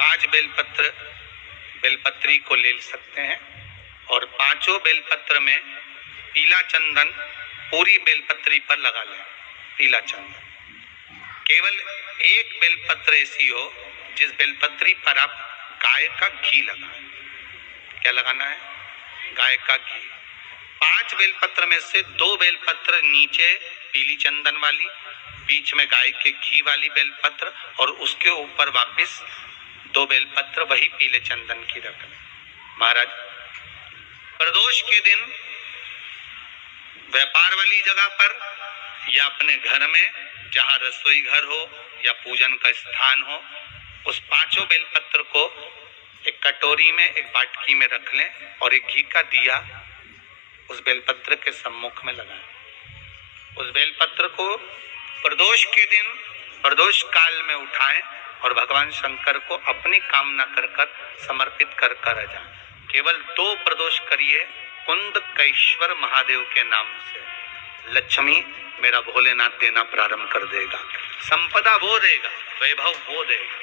5 बेलपत्र बेलपत्री को ले सकते हैं और पांचों बेलपत्र में पीला चंदन पूरी बेलपत्री पर लगा लें। पीला चंदन केवल एक बेलपत्र ऐसी हो जिस बेलपत्री पर आप गाय का घी लगाएं। क्या लगाना है? गाय का घी। 5 बेलपत्र में से 2 बेलपत्र नीचे पीली चंदन वाली, बीच में गाय के घी वाली बेलपत्र और उसके ऊपर वापस 2 बेलपत्र वही पीले चंदन की रख लें। महाराज, प्रदोष के दिन व्यापार वाली जगह पर या अपने घर में जहां रसोई घर हो या पूजन का स्थान हो, उस 5 बेलपत्र को एक कटोरी में, एक बाटकी में रख लें और एक घी का दिया उस बेलपत्र के सम्मुख में लगाएं। उस बेलपत्र को प्रदोष के दिन प्रदोष काल में उठाएं और भगवान शंकर को अपनी कामना कर समर्पित कर आ जाएं। केवल 2 प्रदोष करिए कुंदकेश्वर महादेव के नाम से। लक्ष्मी मेरा भोलेनाथ देना प्रारंभ कर देगा, संपदा वो देगा, वैभव वो देगा।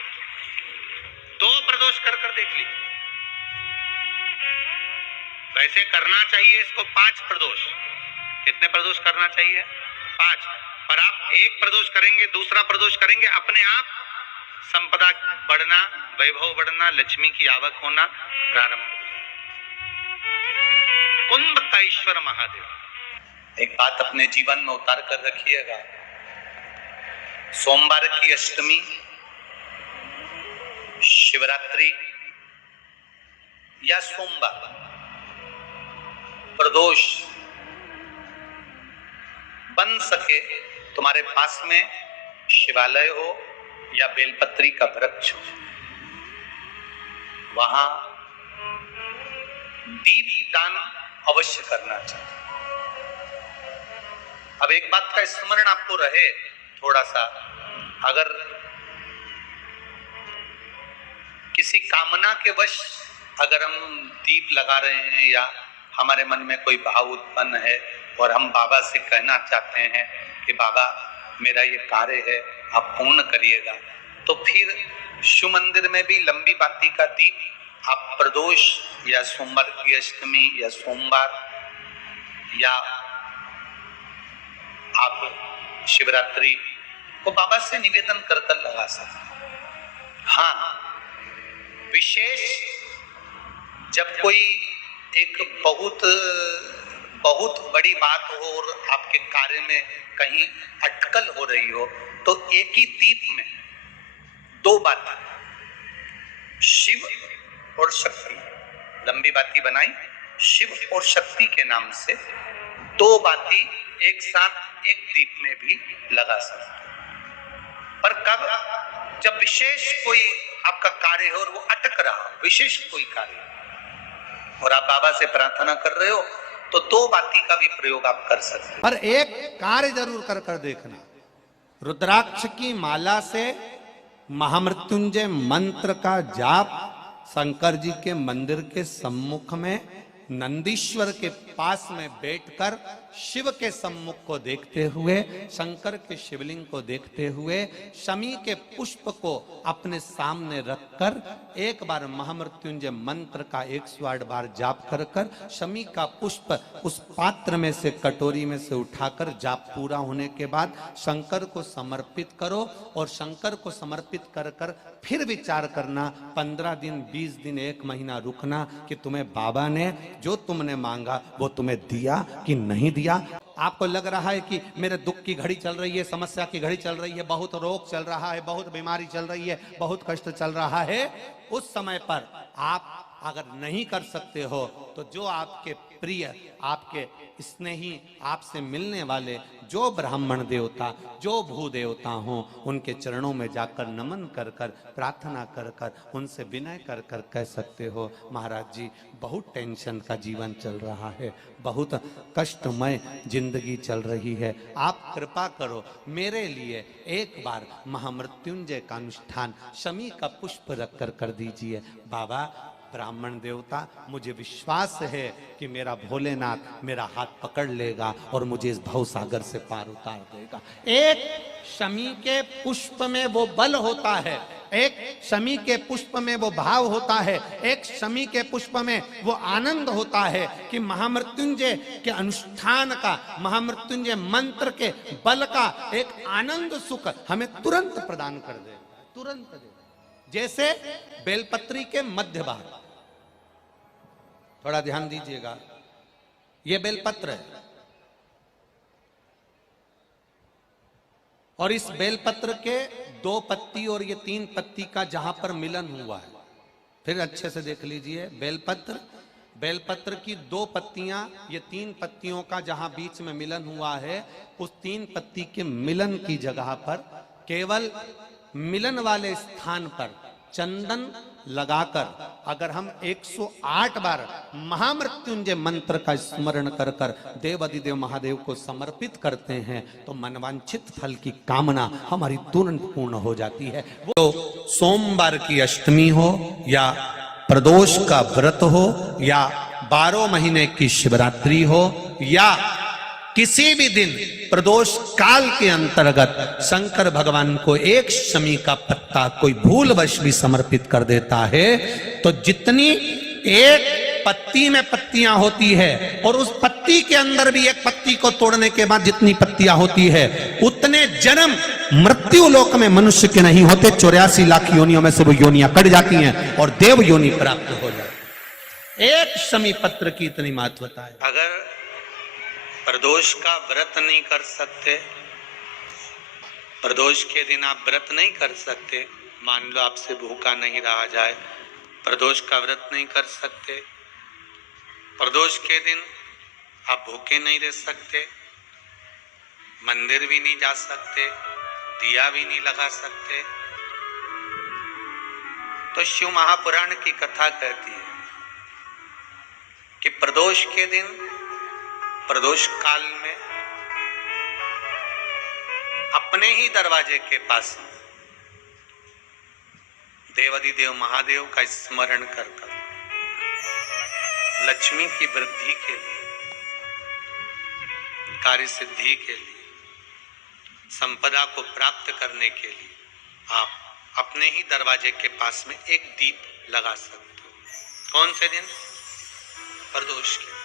2 प्रदोष कर देख लीजिए। वैसे करना चाहिए इसको 5 प्रदोष। कितने प्रदोष करना चाहिए? 5। पर आप 1 प्रदोष करेंगे, दूसरा प्रदोष करेंगे, अपने आप संपदा बढ़ना, वैभव बढ़ना, लक्ष्मी की आवक होना प्रारंभ हो। कुंदकेश्वर महादेव। एक बात अपने जीवन में उतार कर रखिएगा। सोमवार की अष्टमी, शिवरात्रि या सोमवार प्रदोष बन सके तुम्हारे पास में शिवालय हो या बेलपत्री का वृक्ष हो, वहां दीप दान अवश्य करना चाहिए। अब एक बात का स्मरण आपको रहे थोड़ा सा, अगर किसी कामना के वश अगर हम दीप लगा रहे हैं या हमारे मन में कोई भाव उत्पन्न है और हम बाबा से कहना चाहते हैं कि बाबा मेरा ये कार्य है आप पूर्ण करिएगा, तो फिर शिव मंदिर में भी लंबी बाती का दीप आप प्रदोष या सोमवार की अष्टमी या सोमवार या आप शिवरात्रि को बाबा से निवेदन कर लगा सकते। हाँ, विशेष जब कोई एक बहुत बड़ी बात हो और आपके कार्य में कहीं अटकल हो रही हो, तो एक ही दीप में 2 बातें, शिव और शक्ति, लंबी बाती बनाई, शिव और शक्ति के नाम से 2 बाती एक साथ एक दीप में भी लगा सकते। पर कब? जब विशेष कोई आपका कार्य हो और वो अटक रहा, विशेष कोई कार्य, और आप बाबा से प्रार्थना कर रहे हो, तो 2 बाती का भी प्रयोग आप कर सकते हैं। पर एक कार्य जरूर कर देखना। रुद्राक्ष की माला से महामृत्युंजय मंत्र का जाप शंकर जी के मंदिर के सम्मुख में नंदीश्वर के पास में बैठकर शिव के सम्मुख को देखते हुए, शंकर के शिवलिंग को देखते हुए, शमी के पुष्प को अपने सामने रखकर एक बार महामृत्युंजय मंत्र का 108 बार जाप कर शमी का पुष्प उस पात्र में से, कटोरी में से उठाकर जाप पूरा होने के बाद शंकर को समर्पित करो और शंकर को समर्पित कर फिर विचार करना। 15 दिन, 20 दिन, 1 महीना रुकना कि तुम्हें बाबा ने जो तुमने मांगा वो तुम्हें दिया कि नहीं दिया। आपको लग रहा है कि मेरे दुख की घड़ी चल रही है, समस्या की घड़ी चल रही है, बहुत रोग चल रहा है, बहुत बीमारी चल रही है, बहुत कष्ट चल रहा है, उस समय पर आप अगर नहीं कर सकते हो तो जो आपके प्रिय, आपके स्नेही, आपसे मिलने वाले जो ब्राह्मण देवता, जो भू देवता हों, उनके चरणों में जाकर नमन कर प्रार्थना कर उनसे विनय कर कह सकते हो, महाराज जी बहुत टेंशन का जीवन चल रहा है, बहुत कष्टमय जिंदगी चल रही है, आप कृपा करो मेरे लिए एक बार महामृत्युंजय का अनुष्ठान शमी का पुष्प रख कर दीजिए। बाबा ब्राह्मण देवता, मुझे विश्वास है कि मेरा भोलेनाथ मेरा हाथ पकड़ लेगा और मुझे इस भवसागर से पार उतार देगा। एक शमी के पुष्प में वो बल होता है एक शमी के पुष्प में वो भाव होता है, एक शमी के पुष्प में वो आनंद होता है कि महामृत्युंजय के अनुष्ठान का, महामृत्युंजय मंत्र के बल का एक आनंद सुख हमें तुरंत प्रदान कर दे, तुरंत दे। जैसे बेलपत्री के मध्य भाग, थोड़ा ध्यान दीजिएगा, ये बेलपत्र है और इस बेलपत्र के 2 पत्ती और ये 3 पत्ती का जहां पर मिलन हुआ है, फिर अच्छे से देख लीजिए, बेलपत्र की 2 पत्तियां, ये 3 पत्तियों का जहां बीच में मिलन हुआ है, उस 3 पत्ती के मिलन की जगह पर केवल मिलन वाले स्थान पर चंदन लगाकर अगर हम 108 बार महामृत्युंजय मंत्र का स्मरण कर कर देव अधिदेव महादेव को समर्पित करते हैं तो मनवांछित फल की कामना हमारी तुरंत पूर्ण हो जाती है। वो सोमवार की अष्टमी हो या प्रदोष का व्रत हो या 12 महीने की शिवरात्रि हो या किसी भी दिन प्रदोष काल के अंतर्गत शंकर भगवान को एक शमी का पत्ता कोई भूलवश भी समर्पित कर देता है तो जितनी एक पत्ती में पत्तियां होती है और उस पत्ती के अंदर भी एक पत्ती को तोड़ने के बाद जितनी पत्तियां होती है उतने जन्म मृत्यु लोक में मनुष्य के नहीं होते, 84 लाख योनियों में से वो योनियां कट जाती हैं और देव योनि प्राप्त हो जाती। एक शमी पत्र की इतनी महत्वता है। अगर प्रदोष का व्रत नहीं कर सकते, प्रदोष के दिन आप व्रत नहीं कर सकते, मान लो आपसे भूखा नहीं रहा जाए, प्रदोष का व्रत नहीं कर सकते, प्रदोष के दिन आप भूखे नहीं रह सकते, मंदिर भी नहीं जा सकते, दिया भी नहीं लगा सकते, तो शिव महापुराण की कथा कहती है कि प्रदोष के दिन, प्रदोष काल में अपने ही दरवाजे के पास देवाधिदेव महादेव का स्मरण कर कर लक्ष्मी की वृद्धि के लिए, कार्य सिद्धि के लिए, संपदा को प्राप्त करने के लिए आप अपने ही दरवाजे के पास में एक दीप लगा सकते हो। कौन से दिन? प्रदोष के।